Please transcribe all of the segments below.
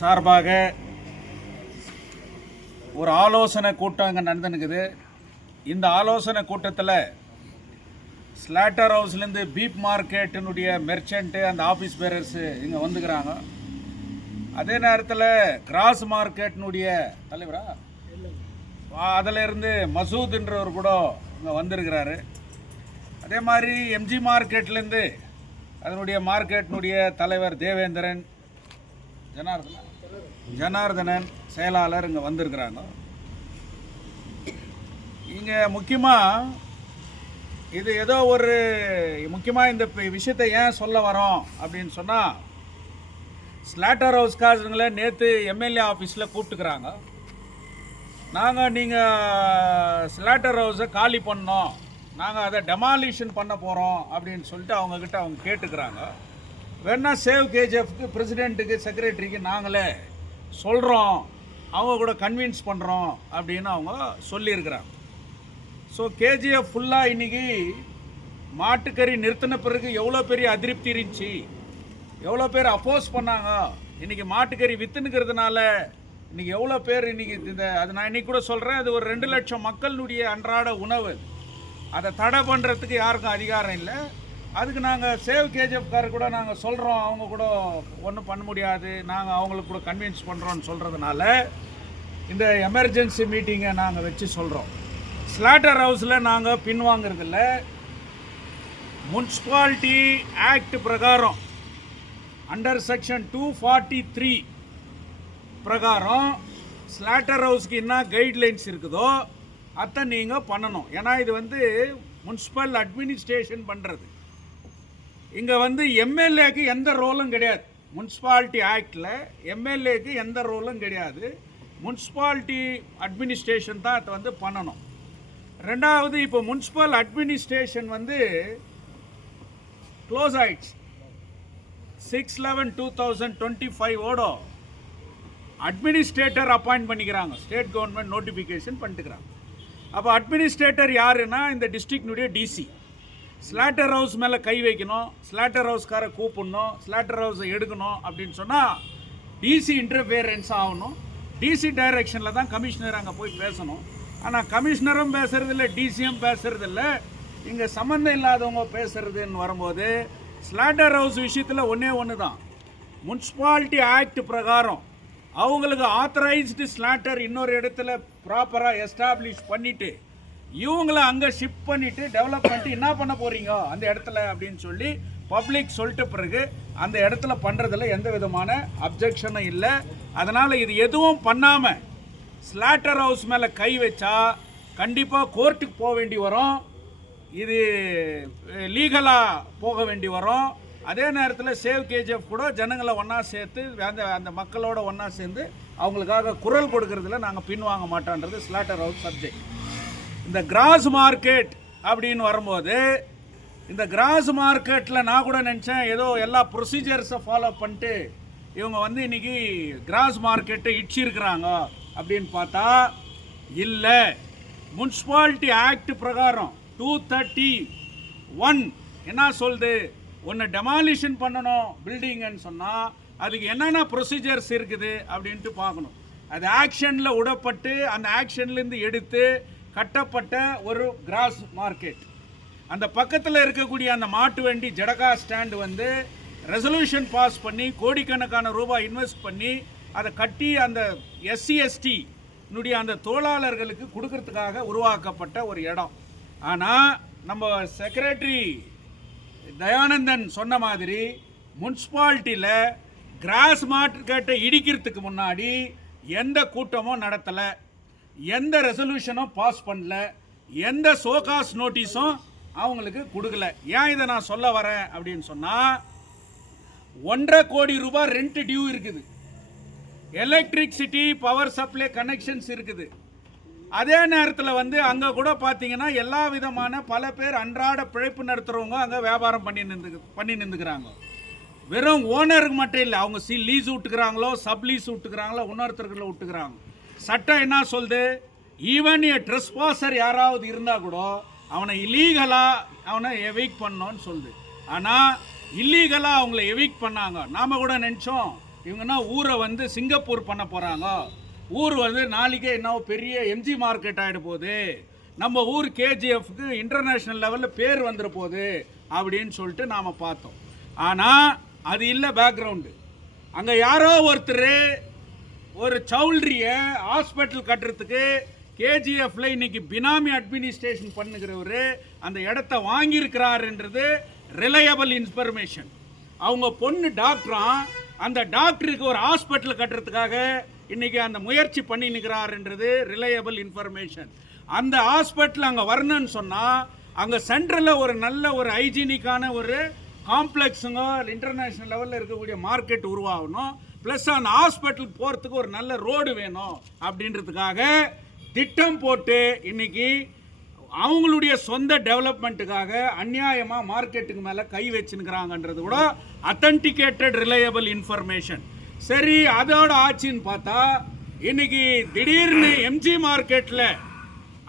சார்பாக ஒரு ஆலோசனை கூட்டம் இங்கே நடந்துனுக்குது. இந்த ஆலோசனை கூட்டத்தில் ஸ்லாட்டர் ஹவுஸ்லேருந்து பீப் மார்க்கெட்டினுடைய மெர்ச்சன்ட்டு அந்த ஆஃபீஸ் பேரர்ஸு இங்கே வந்துக்கிறாங்க. அதே நேரத்தில் கிராஸ் மார்க்கெட்டினுடைய தலைவரா அதிலிருந்து மசூத்ன்றவர் கூட இங்கே வந்திருக்கிறாரு. அதே மாதிரி எம்ஜி மார்க்கெட்லேருந்து அதனுடைய மார்க்கெட்டினுடைய தலைவர் தேவேந்திரன் ஜனார்தனன் செயலாளர் இங்கே வந்திருக்கிறாங்க. இங்கே முக்கியமாக இது ஏதோ ஒரு முக்கியமாக இந்த விஷயத்தை ஏன் சொல்ல வரோம் அப்படின்னு சொன்னால், ஸ்லாட்டர் ஹவுஸ் காசுங்களை நேற்று எம்எல்ஏ ஆஃபீஸில் கூப்பிட்டுக்கிறாங்க. நீங்கள் ஸ்லாட்டர் ஹவுஸை காலி பண்ணோம், நாங்கள் அதை டெமாலிஷன் பண்ண போகிறோம் அப்படின்னு சொல்லிட்டு அவங்கக்கிட்ட அவங்க கேட்டுக்கிறாங்க. வேணா சேவ் கேஜிஎஃப்க்கு பிரசிடெண்ட்டுக்கு செக்ரட்டரிக்கு நாங்களே சொல்கிறோம், அவங்க கூட கன்வின்ஸ் பண்ணுறோம் அப்படின்னு அவங்க சொல்லியிருக்கிறாங்க. ஸோ கேஜிஎஃப் ஃபுல்லாக இன்றைக்கி மாட்டுக்கறி நிறுத்தின பிறகு எவ்வளோ பெரிய அதிருப்தி இருந்துச்சு, எவ்வளோ பேர் அப்போஸ் பண்ணாங்க. இன்றைக்கி மாட்டுக்கறி விற்றுனுக்கிறதுனால இன்றைக்கி எவ்வளோ பேர் இன்றைக்கி அது நான் இன்றைக்கி கூட சொல்கிறேன், அது ஒரு 2 லட்சம் மக்களுடைய அன்றாட உணவு. அதை தடை பண்ணுறதுக்கு யாருக்கும் அதிகாரம் இல்லை. அதுக்கு நாங்கள் சேவ் கேஜிஎஃப்காரு கூட நாங்கள் சொல்கிறோம், அவங்க கூட ஒன்றும் பண்ண முடியாது, நாங்கள் அவங்களுக்கு கூட கன்வின்ஸ் பண்ணுறோன்னு சொல்கிறதுனால இந்த எமர்ஜென்சி மீட்டிங்கை நாங்கள் வச்சு சொல்கிறோம். ஸ்லாட்டர் ஹவுஸில் நாங்கள் பின்வாங்கிறதில்ல. முனிசிபாலிட்டி ஆக்ட் பிரகாரம் அண்டர் செக்ஷன் 243 பிரகாரம் ஸ்லாட்டர் ஹவுஸ்க்கு என்ன கைட்லைன்ஸ் இருக்குதோ அதை நீங்கள் பண்ணணும். ஏன்னா இது முனிசிபல் அட்மினிஸ்ட்ரேஷன் பண்ணுறது. இங்கே எம்எல்ஏக்கு எந்த ரோலும் கிடையாது. முனிசிபாலிட்டி ஆக்டில் எம்எல்ஏக்கு எந்த ரோலும் கிடையாது. முனிசிபாலிட்டி அட்மினிஸ்ட்ரேஷன் தான் அதை பண்ணணும். ரெண்டாவது, இப்போ முனிசிபல் அட்மினிஸ்ட்ரேஷன் க்ளோஸ் ஆயிடுச்சு. 6/11/2025 அட்மினிஸ்ட்ரேட்டர் அப்பாயிண்ட் பண்ணிக்கிறாங்க. ஸ்டேட் கவர்மெண்ட் நோட்டிஃபிகேஷன் பண்ணிட்டுக்கிறாங்க. அப்போ அட்மினிஸ்ட்ரேட்டர் யாருன்னா இந்த டிஸ்ட்ரிக்னுடைய டிசி. ஸ்லாட்டர் ஹவுஸ் மேலே கை வைக்கணும், ஸ்லாட்டர் ஹவுஸ்காரை கூப்பிடணும், ஸ்லாட்டர் ஹவுஸை எடுக்கணும் அப்படின்னு சொன்னால் டிசி இன்டர்ஃபியரன்ஸ் ஆகணும். டிசி டைரெக்ஷனில் தான் கமிஷனர் அங்கே போய் பேசணும். ஆனால் கமிஷனரும் பேசுறதில்ல, டிசியும் பேசுறதில்ல. இங்கே சம்மந்தம் இல்லாதவங்க பேசுறதுன்னு வரும்போது ஸ்லாட்டர் ஹவுஸ் விஷயத்தில் ஒன்று தான், முனிசிபாலிட்டி ஆக்ட் பிரகாரம் அவங்களுக்கு ஆத்தரைஸ்டு ஸ்லாட்டர் இன்னொரு இடத்துல ப்ராப்பராக எஸ்டாப்ளிஷ் பண்ணிவிட்டு இவங்கள அங்கே ஷிஃப்ட் பண்ணிவிட்டு டெவலப் பண்ணிட்டு என்ன பண்ண போகிறீங்க அந்த இடத்துல அப்படின்னு சொல்லி பப்ளிக் சொல்லிட்ட பிறகு அந்த இடத்துல பண்ணுறதுல எந்த விதமான அப்ஜெக்ஷனும் இல்லை. அதனால் இது எதுவும் பண்ணாமல் ஸ்லாட்டர் ஹவுஸ் மேலே கை வச்சா கண்டிப்பாக கோர்ட்டுக்கு போக வேண்டி வரும், இது லீகலாக போக வேண்டி வரும். அதே நேரத்தில் சேவ் கேஜிஎஃப் கூட ஜனங்களை ஒன்றா சேர்த்து அந்த மக்களோட ஒன்றா சேர்ந்து அவங்களுக்காக குரல் கொடுக்கறதுல நாங்கள் பின்வாங்க மாட்டோன்றது ஸ்லாட்டர் ஹவுஸ் சப்ஜெக்ட். இந்த கிராஸ் மார்க்கெட் அப்படின்னு வரும்போது இந்த கிராஸ் மார்க்கெட்டில் நான் கூட நினச்சேன் ஏதோ எல்லா ப்ரொசீஜர்ஸை ஃபாலோ பண்ணிட்டு இவங்க இன்றைக்கி கிராஸ் மார்க்கெட்டை இடிச்சிருக்கிறாங்க அப்படின்னு பார்த்தா இல்லை. முனிசிபாலிட்டி ஆக்ட் பிரகாரம் 231 என்ன சொல்லுது, ஒன்று டெமாலிஷன் பண்ணணும் பில்டிங்கன்னு சொன்னால் அதுக்கு என்னென்ன ப்ரொசீஜர்ஸ் இருக்குது அப்படின்ட்டு பார்க்கணும். அது ஆக்ஷனில் விடப்பட்டு அந்த ஆக்ஷன்லேருந்து எடுத்து கட்டப்பட்ட ஒரு கிராஸ் மார்க்கெட். அந்த பக்கத்தில் இருக்கக்கூடிய அந்த மாட்டு வண்டி ஜடகா ஸ்டாண்டு ரெசல்யூஷன் பாஸ் பண்ணி கோடிக்கணக்கான ரூபாய் இன்வெஸ்ட் பண்ணி அதை கட்டி அந்த SC/ST அந்த தொழிலாளர்களுக்கு கொடுக்கறதுக்காக உருவாக்கப்பட்ட ஒரு இடம். ஆனால் நம்ம செக்ரட்டரி தயானந்தன் சொன்ன மாதிரி முனிசிபாலிட்டியில் கிராஸ் மார்க்கெட்டை இடிக்கிறதுக்கு முன்னாடி எந்த கூட்டமும் நடத்தலை, எந்த ரெசல்யூஷனும் பாஸ் பண்ணல, எந்த சோகாஸ் நோட்டீஸும் அவங்களுக்கு கொடுக்கல. ஏன் இதை நான் சொல்ல வரேன் அப்படின்னு சொன்னால், 1.5 கோடி ரூபாய் ரெண்ட் டியூ இருக்குது, எலக்ட்ரிசிட்டி பவர் சப்ளை கனெக்ஷன்ஸ் இருக்குது. அதே நேரத்தில் அங்கே கூட பார்த்தீங்கன்னா எல்லா விதமான பல பேர் அன்றாட பிழைப்பு நடத்துகிறவங்க அங்கே வியாபாரம் பண்ணி நின்றுக்கிறாங்க. வெறும் ஓனருக்கு மட்டும் இல்லை, அவங்க லீஸ் விட்டுக்கிறாங்களோ சப் லீஸ் விட்டுக்கிறாங்களோ இன்னொருத்தர்களை விட்டுக்கிறாங்க. சட்டம் என்ன சொல்லுது, ஈவன் ட்ரெஸ்பாசர் யாராவது இருந்தால் கூட அவனை அவனை எவிக் பண்ணோன்னு சொல்லுது. ஆனால் இல்லீகலாக அவங்கள எவிக் பண்ணாங்க. நாம் கூட நினச்சோம் இவங்கன்னா ஊரை வந்து சிங்கப்பூர் பண்ண போகிறாங்க, ஊர் வந்து நாளைக்கே என்ன பெரிய எம்ஜி மார்க்கெட் ஆகிட போகுது, நம்ம ஊர் கேஜிஎஃப்க்கு இன்டர்நேஷ்னல் லெவலில் பேர் வந்துட போகுது அப்படின்னு சொல்லிட்டு நாம் பார்த்தோம். ஆனால் அது இல்லை பேக்ரவுண்டு. அங்கே யாரோ ஒருத்தர் ஒரு சவுல்ட்ரியை ஹாஸ்பிட்டல் கட்டுறதுக்கு கேஜிஎஃப்ல இன்னைக்கு பினாமி அட்மினிஸ்ட்ரேஷன் பண்ணுகிறவர் அந்த இடத்த வாங்கியிருக்கிறாருன்றது ரிலையபிள் இன்ஃபர்மேஷன். அவங்க பொண்ணு டாக்டரா, அந்த டாக்டருக்கு ஒரு ஹாஸ்பிட்டல் கட்டுறதுக்காக இன்னைக்கு அந்த முயற்சி பண்ணி நிற்கிறாருன்றது ரிலையபிள் இன்ஃபர்மேஷன். அந்த ஹாஸ்பிட்டல் அங்கே வரணும்னு சொன்னால் அங்கே சென்ட்ரலில் ஒரு நல்ல ஒரு ஹைஜீனிக்கான ஒரு காம்ப்ளெக்ஸுங்க இன்டர்நேஷ்னல் லெவலில் இருக்கக்கூடிய மார்க்கெட் உருவாகணும். ப்ளஸ் அந்த ஹாஸ்பிட்டலுக்கு போகிறதுக்கு ஒரு நல்ல ரோடு வேணும் அப்படின்றதுக்காக திட்டம் போட்டு இன்னைக்கு அவங்களுடைய சொந்த டெவலப்மெண்ட்டுக்காக அநியாயமாக மார்க்கெட்டுக்கு மேலே கை வச்சுருக்கிறாங்கன்றது கூட அத்தன்டிகேட்டட் ரிலையபிள் இன்ஃபர்மேஷன். சரி, அதோட ஆட்சின்னு பார்த்தா இன்னைக்கு திடீர்னு எம்ஜி மார்க்கெட்டில்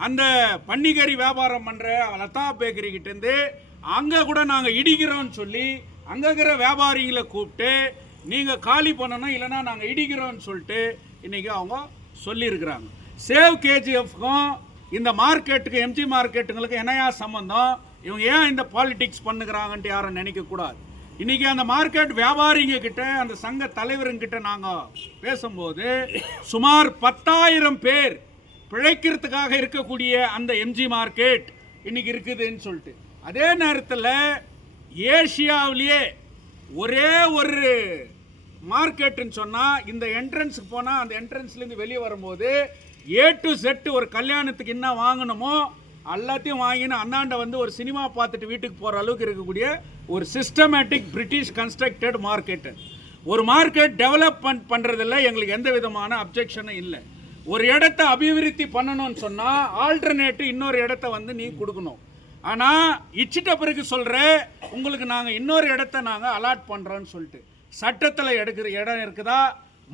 அந்த பன்னிக்கறி வியாபாரம் பண்ணுற லதா பேக்கரி கிட்டேருந்து அங்கே கூட நாங்கள் இடிக்கிறோன்னு சொல்லி அங்கே இருக்கிற வியாபாரிகளை கூப்பிட்டு நீங்கள் காலி பண்ணணும், இல்லைனா நாங்கள் இடிக்கிறோன்னு சொல்லிட்டு இன்றைக்கி அவங்க சொல்லியிருக்கிறாங்க. சேவ் கேஜிஎஃப்க்கும் இந்த மார்க்கெட்டுக்கு எம்ஜி மார்க்கெட்டுங்களுக்கு என்னையா சம்பந்தம், இவங்க ஏன் இந்த பாலிடிக்ஸ் பண்ணுகிறாங்கன்ட்டு யாரும் நினைக்கக்கூடாது. இன்றைக்கி அந்த மார்க்கெட் வியாபாரிங்க கிட்ட அந்த சங்க தலைவருங்கிட்ட நாங்கள் பேசும்போது சுமார் 10,000 பேர் பிழைக்கிறதுக்காக இருக்கக்கூடிய அந்த எம்ஜி மார்க்கெட் இன்னைக்கு இருக்குதுன்னு சொல்லிட்டு, அதே நேரத்தில் ஏஷியாவிலேயே ஒரே ஒரு மார்க்கெட்டுன்னு சொன்னால் இந்த என்ட்ரன்ஸுக்கு போனால் அந்த என்ட்ரன்ஸ்லேருந்து வெளியே வரும்போது A to Z ஒரு கல்யாணத்துக்கு என்ன வாங்கணுமோ எல்லாத்தையும் வாங்கின அண்ணாண்ட வந்து ஒரு சினிமா பார்த்துட்டு வீட்டுக்கு போகிற அளவுக்கு இருக்கக்கூடிய ஒரு சிஸ்டமேட்டிக் பிரிட்டிஷ் கன்ஸ்ட்ரக்டட் மார்க்கெட். ஒரு மார்க்கெட் டெவலப்மெண்ட் பண்ணுறதில்ல எங்களுக்கு எந்த விதமான அப்ஜெக்ஷனும் இல்லை. ஒரு இடத்த அபிவிருத்தி பண்ணணும்னு சொன்னால் ஆல்டர்னேட்டிவ் இன்னொரு இடத்த வந்து நீ கொடுக்கணும். ஆனால் இச்சிட்ட பிறகு சொல்கிற உங்களுக்கு நாங்கள் இன்னொரு இடத்த நாங்கள் அலாட் பண்ணுறோன்னு சொல்லிட்டு சட்டத்தில் எடுக்கிற இடம் இருக்குதா,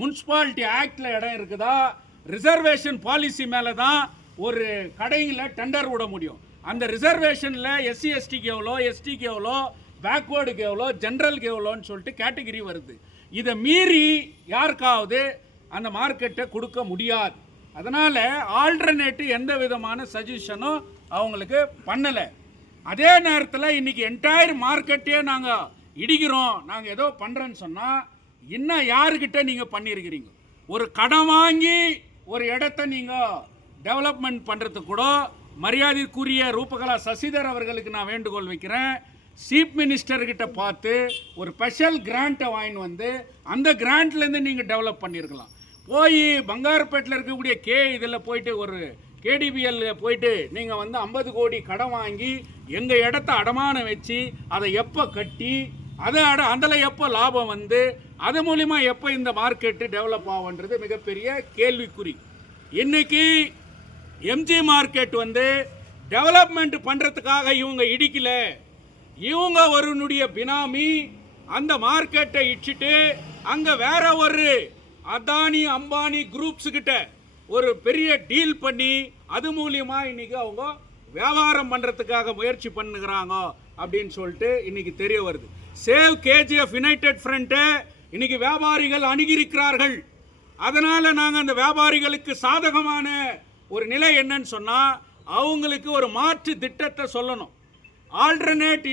முனிசிபாலிட்டி ஆக்டில் இடம் இருக்குதா, ரிசர்வேஷன் பாலிசி மேலே தான் ஒரு கடையில் டெண்டர் விட முடியும். அந்த ரிசர்வேஷனில் எஸ்சி எஸ்டிக்கு எவ்வளோ, எஸ்டிக்கு எவ்வளோ, பேக்வேர்டுக்கு எவ்வளோ, ஜென்ரலுக்கு எவ்வளோன்னு சொல்லிட்டு கேட்டகிரி வருது. இதை மீறி யாருக்காவது அந்த மார்க்கெட்டை கொடுக்க முடியாது. அதனால் ஆல்டர்னேட்டிவ் எந்த விதமான சஜஷனும் அவங்களுக்கு பண்ணலை. அதே நேரத்தில் இன்றைக்கி என்டையர் மார்க்கெட்டே நாங்கள் இடிக்கிறோம், நாங்கள் ஏதோ பண்ணுறேன்னு சொன்னால் இன்னும் யாருக்கிட்ட நீங்கள் பண்ணியிருக்கிறீங்க? ஒரு கடன் வாங்கி ஒரு இடத்த நீங்கள் டெவலப்மெண்ட் பண்ணுறதுக்கு கூட மரியாதைக்குரிய ரூபகலா சசிதர் அவர்களுக்கு நான் வேண்டுகோள் வைக்கிறேன். சீஃப் மினிஸ்டர்கிட்ட பார்த்து ஒரு ஸ்பெஷல் கிராண்ட்டை வாங்கிட்டு வந்து அந்த கிராண்ட்லேருந்து நீங்கள் டெவலப் பண்ணியிருக்கலாம். போய் பங்காரப்பேட்டில் இருக்கக்கூடிய இதில் போயிட்டு ஒரு KDBL போயிட்டு நீங்கள் வந்து 50 கோடி கடன் வாங்கி எங்கள் இடத்த அடமானம் வச்சு அதை எப்போ கட்டி அதில் எப்போ லாபம் வந்து அது மூலிமா எப்போ இந்த மார்க்கெட்டு டெவலப் ஆகுன்றது மிகப்பெரிய கேள்விக்குறி. இன்னைக்கு எம்ஜி மார்க்கெட் வந்து டெவலப்மெண்ட் பண்ணுறதுக்காக இவங்க இடிக்கல, இவங்க ஒருனுடைய பினாமி அந்த மார்க்கெட்டை இடிச்சிட்டு அங்கே வேற ஒரு அதானி அம்பானி குரூப்ஸ் கிட்ட ஒரு பெரிய டீல் பண்ணி அது மூலியமா இன்னைக்கு அவங்க வியாபாரம் பண்ணுறதுக்காக முயற்சி பண்ணுகிறாங்க அப்படின்னு சொல்லிட்டு இன்னைக்கு தெரிய வருது. சேவ் கேஜிஎஃப் யுனைடெட் ஃப்ரண்ட்டை இன்னைக்கு வியாபாரிகள் அணுகியிருக்கிறார்கள். அதனால் நாங்கள் அந்த வியாபாரிகளுக்கு சாதகமான ஒரு நிலை என்னன்னு சொன்னால் அவங்களுக்கு ஒரு மாற்று திட்டத்தை சொல்லணும். ஆல்டர்னேட்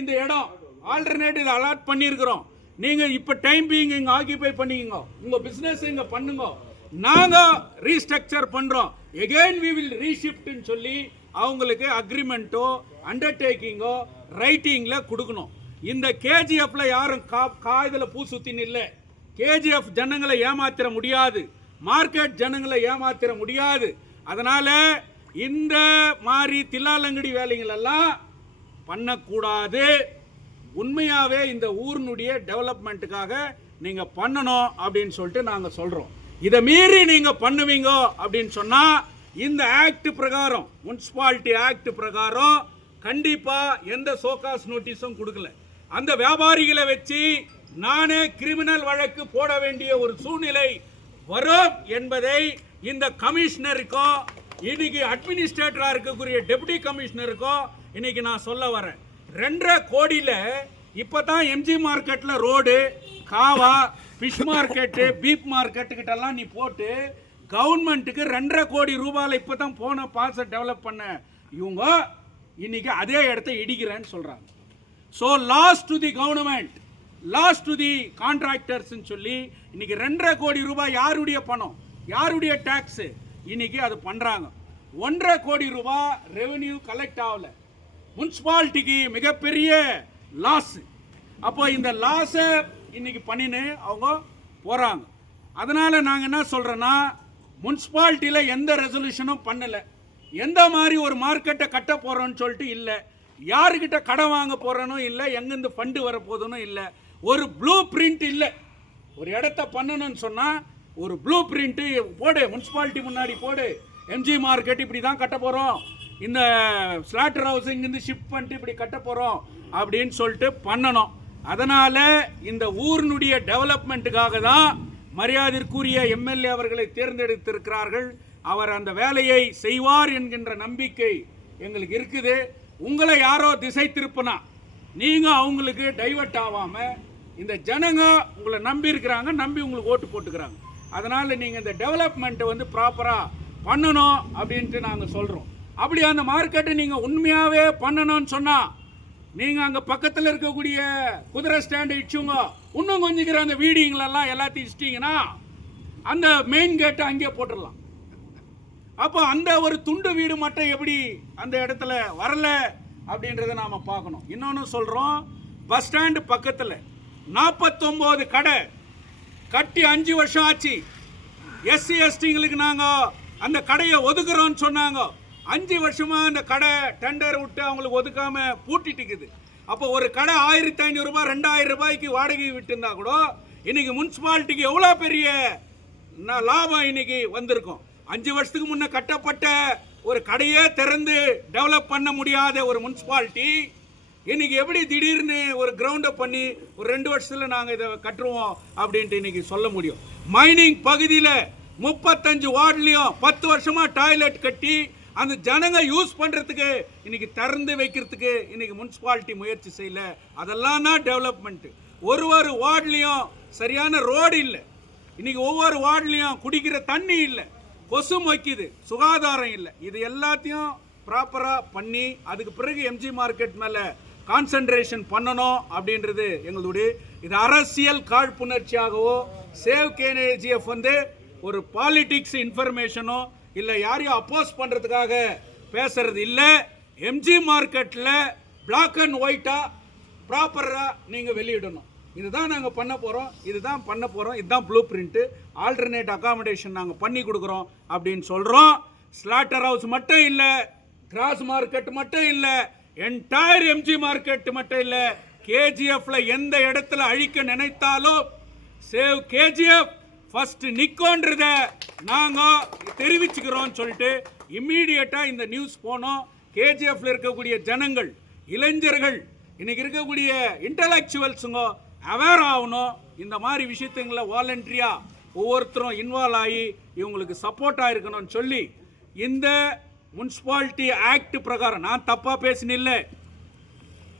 இந்த இடம் ஆல்டர்னேட் இதை அலாட் பண்ணியிருக்கிறோம், நீங்கள் இப்போ டைம் பீயிங் இங்கே ஆக்கியபை பண்ணிக்கோங்க, உங்கள் பிஸ்னஸ் இங்கே பண்ணுங்க, நாங்கள் ரீஸ்ட்ரக்சர் பண்ணுறோம், எகெயின் வி வில் ரீஷிஃப்ட்னு சொல்லி அவங்களுக்கு அக்ரிமெண்ட்டோ அண்டர்டேக்கிங்கோ ரைட்டிங்கில் கொடுக்கணும். இந்த கேஜிஎஃப்ல யாரும் காதில் பூ சுத்தின்னு இல்லை. கேஜிஎஃப் ஜனங்களை ஏமாத்திர முடியாது, மார்க்கெட் ஜனங்களை ஏமாத்திர முடியாது. அதனால் இந்த மாதிரி தில்லாலங்கடி வேலைகள் எல்லாம் பண்ணக்கூடாது. உண்மையாகவே இந்த ஊரினுடைய டெவலப்மெண்ட்டுக்காக நீங்கள் பண்ணணும் அப்படின்னு சொல்லிட்டு நாங்கள் சொல்கிறோம். இதை மீறி நீங்கள் பண்ணுவீங்க அப்படின்னு சொன்னால் இந்த ஆக்ட் பிரகாரம், முனிசிபாலிட்டி ஆக்ட் பிரகாரம் கண்டிப்பாக எந்த சோகாஸ் நோட்டீஸும் கொடுக்கல. அந்த வியாபாரிகளை வச்சு நானே கிரிமினல் வழக்கு போட வேண்டிய ஒரு சூழ்நிலை வரும் என்பதை இந்த கமிஷனருக்கும் இன்னைக்கு அட்மினிஸ்ட்ரேட்டராக இருக்கக்கூடிய டெபுட்டி கமிஷனருக்கும் இன்னைக்கு நான் சொல்ல வரேன். 2.5 கோடியில் இப்போ தான் எம்ஜி மார்க்கெட்டில் ரோடு, காவா, ஃபிஷ் மார்க்கெட்டு, பீப் மார்க்கெட்டுக்கிட்டெல்லாம் நீ போட்டு கவர்மெண்ட்டுக்கு 2.5 கோடி ரூபாயில் இப்போ தான் போன பாஸை டெவலப் பண்ண இவங்க இன்னைக்கு அதே இடத்த இடிக்கிறேன்னு சொல்கிறாங்க. So loss to the government, loss to the கான்ட்ராக்டர்ஸ்ன்னு சொல்லி இன்னைக்கு 2.5 கோடி ரூபாய் யாருடைய பணம், யாருடைய டேக்ஸு இன்னைக்கு அது பண்ணுறாங்க. 1.5 கோடி ரூபாய் ரெவென்யூ கலெக்ட் ஆகல. முனிசிபாலிட்டிக்கு மிகப்பெரிய லாஸ். அப்போ இந்த லாஸை இன்னைக்கு பண்ணின்னு அவங்க போகிறாங்க. அதனால் நாங்கள் என்ன சொல்கிறோன்னா, முனிசிபாலிட்டியில் எந்த ரெசல்யூஷனும் பண்ணலை, எந்த மாதிரி ஒரு மார்க்கெட்டை கட்ட போகிறோன்னு சொல்லிட்டு இல்லை, யாருக்கிட்ட கடன் வாங்க போகிறோன்னு இல்லை, எங்கேருந்து ஃபண்டு வரப்போதுன்னு இல்லை, ஒரு ப்ளூ பிரிண்ட் இல்லை. ஒரு இடத்த பண்ணணும்னு சொன்னால் ஒரு ப்ளூ பிரிண்ட்டு போடு, முனிசிபாலிட்டி முன்னாடி போடு, எம்ஜி மார்க்கெட் இப்படி தான் கட்ட போகிறோம், இந்த ஸ்லாட்டர் ஹவுஸ் இங்கேருந்து ஷிஃப்ட் பண்ணிட்டு இப்படி கட்ட போகிறோம் அப்படின்னு சொல்லிட்டு பண்ணணும். அதனால் இந்த ஊரினுடைய டெவலப்மெண்ட்டுக்காக தான் மரியாதைக்குரிய எம்எல்ஏ அவர்களை தேர்ந்தெடுத்திருக்கிறார்கள். அவர் அந்த வேலையை செய்வார் என்கின்ற நம்பிக்கை எங்களுக்கு இருக்குது. உங்களை யாரோ திசை திருப்பினா நீங்கள் அவங்களுக்கு டைவர்ட் ஆகாமல், இந்த ஜனங்க உங்களை நம்பி இருக்கிறாங்க, நம்பி உங்களுக்கு ஓட்டு போட்டுக்கிறாங்க. அதனால் நீங்கள் இந்த டெவலப்மெண்ட்டை வந்து ப்ராப்பராக பண்ணணும் அப்படின்ட்டு நாங்கள் சொல்கிறோம். அப்படி அந்த மார்க்கெட்டை நீங்கள் உண்மையாகவே பண்ணணும்னு சொன்னால் நீங்கள் அங்கே பக்கத்தில் இருக்கக்கூடிய குதிரை ஸ்டாண்டு இடிச்சுங்க, இன்னும் கொஞ்சம் அந்த வீடிங்களெல்லாம் எல்லாத்தையும் இடிச்சிட்டிங்கன்னா அந்த மெயின் கேட்டை அங்கேயே போட்டுடலாம். அப்போ அந்த ஒரு துண்டு வீடு மட்டும் எப்படி அந்த இடத்துல வரல அப்படின்றத நாம் பார்க்கணும். இன்னொன்று சொல்கிறோம், பஸ் ஸ்டாண்டு பக்கத்தில் 49 கடை கட்டி 5 வருஷம் ஆச்சு. எஸ்சி எஸ்டிங்களுக்கு நாங்கள் அந்த கடையை ஒதுக்குறோன்னு சொன்னாங்க. 5 வருஷமாக அந்த கடை டெண்டர் விட்டு அவங்களுக்கு ஒதுக்காம பூட்டிட்டு இருக்குது. அப்போ ஒரு கடை 1500 ரூபாய் 2000 ரூபாய்க்கு வாடகை விட்டுருந்தா கூட இன்னைக்கு முனிசிபாலிட்டிக்கு எவ்வளோ பெரிய லாபம் இன்னைக்கு வந்திருக்கும். 5 வருஷத்துக்கு முன்னே கட்டப்பட்ட ஒரு கடையே திறந்து டெவலப் பண்ண முடியாத ஒரு முனிசிபாலிட்டி இன்னைக்கு எப்படி திடீர்னு ஒரு கிரவுண்டை பண்ணி ஒரு 2 வருஷத்தில் நாங்கள் இதை கட்டுருவோம் அப்படின்ட்டு இன்னைக்கு சொல்ல முடியும். மைனிங் பகுதியில் 35 வார்டுலையும் 10 வருஷமாக டாய்லெட் கட்டி அந்த ஜனங்க யூஸ் பண்ணுறதுக்கு இன்னைக்கு திறந்து வைக்கிறதுக்கு இன்னைக்கு முனிசிபாலிட்டி முயற்சி செய்யல. அதெல்லாம் தான் டெவலப்மெண்ட்டு. ஒரு வார்டுலையும் சரியான ரோடு இல்லை, இன்னைக்கு ஒவ்வொரு வார்டுலையும் குடிக்கிற தண்ணி இல்லை, கொசு மொய்க்குது, சுகாதாரம் இல்லை. இது எல்லாத்தையும் ப்ராப்பராக பண்ணி அதுக்கு பிறகு எம்ஜி மார்க்கெட் மேலே கான்சன்ட்ரேஷன் பண்ணணும் அப்படின்றது எங்களுடைய. இது அரசியல் காழ்ப்புணர்ச்சியாகவோ சேவ் கேஜிஎஃப் வந்து ஒரு பாலிட்டிக்ஸ் இன்ஃபர்மேஷனோ இல்லை யாரையும் அப்போஸ் பண்ணுறதுக்காக பேசுறது இல்லை. எம்ஜி மார்க்கெட்டில் பிளாக் அண்ட் ஒயிட்டாக ப்ராப்பராக நீங்கள் வெளியிடணும். இதுதான் நாங்கள் பண்ண போகிறோம், இதுதான் ப்ளூ பிரிண்ட்டு. ஆல்டர்னேட் அகாமடேஷன் நாங்கள் பண்ணி கொடுக்குறோம் அப்படின்னு சொல்கிறோம். ஸ்லாட்டர் ஹவுஸ் மட்டும் இல்லை, கிராஸ் மார்க்கெட் மட்டும் இல்லை, என்டையர் எம்ஜி மார்க்கெட் மட்டும் இல்லை, கேஜிஎஃப்ல எந்த இடத்துல அழிக்க நினைத்தாலும் சேவ் கேஜிஎஃப் ஃபர்ஸ்ட் நிற்கோன்றத நாங்கள் தெரிவிச்சுக்கிறோம் சொல்லிட்டு இம்மீடியட்டாக இந்த நியூஸ் போனோம். கேஜிஎஃப்ல இருக்கக்கூடிய ஜனங்கள், இளைஞர்கள், இன்னைக்கு இருக்கக்கூடிய இன்டலெக்சுவல்ஸுங்க அவேர் ஆகணும். இந்த மாதிரி விஷயத்துங்களை வாலண்டரியாக ஒவ்வொருத்தரும் இன்வால்வ் ஆகி இவங்களுக்கு சப்போர்ட்டாக இருக்கணும்னு சொல்லி இந்த முனிசிபாலிட்டி ஆக்ட் பிரகாரம் நான் தப்பாக பேசினில்ல.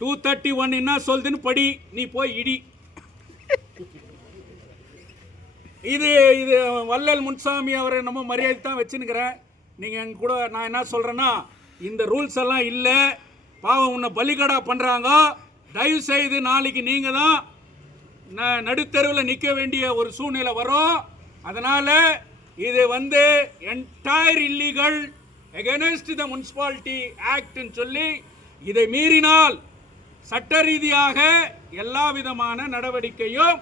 231 என்ன சொல்லுதுன்னு படி, நீ போய் இடி. இது வள்ளல் முன்சாமி அவரை நம்ம மரியாதை தான் வச்சுன்னுக்கிறேன். நீங்கள் எங்க கூட நான் என்ன சொல்கிறேன்னா, இந்த ரூல்ஸ் எல்லாம் இல்லை, பாவம் உன்னை பலிகடா பண்ணுறாங்க. தயவு செய்து நாளைக்கு நீங்கள் தான் நடுத்தருவில் நிற்க வேண்டிய ஒரு சூழ்நிலை வரும். அதனால் இது வந்து entire illegal against the municipality ஆக்ட்னு சொல்லி இதை மீறினால் சட்ட ரீதியாக எல்லா விதமான நடவடிக்கையும்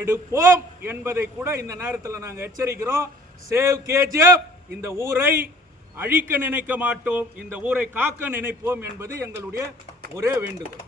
எடுப்போம் என்பதை கூட இந்த நேரத்தில் நாங்கள் எச்சரிக்கிறோம். சேவ் கேஜிஎஃப் இந்த ஊரை அழிக்க நினைக்க மாட்டோம், இந்த ஊரை காக்க நினைப்போம் என்பது எங்களுடைய ஒரே வேண்டுகோள்.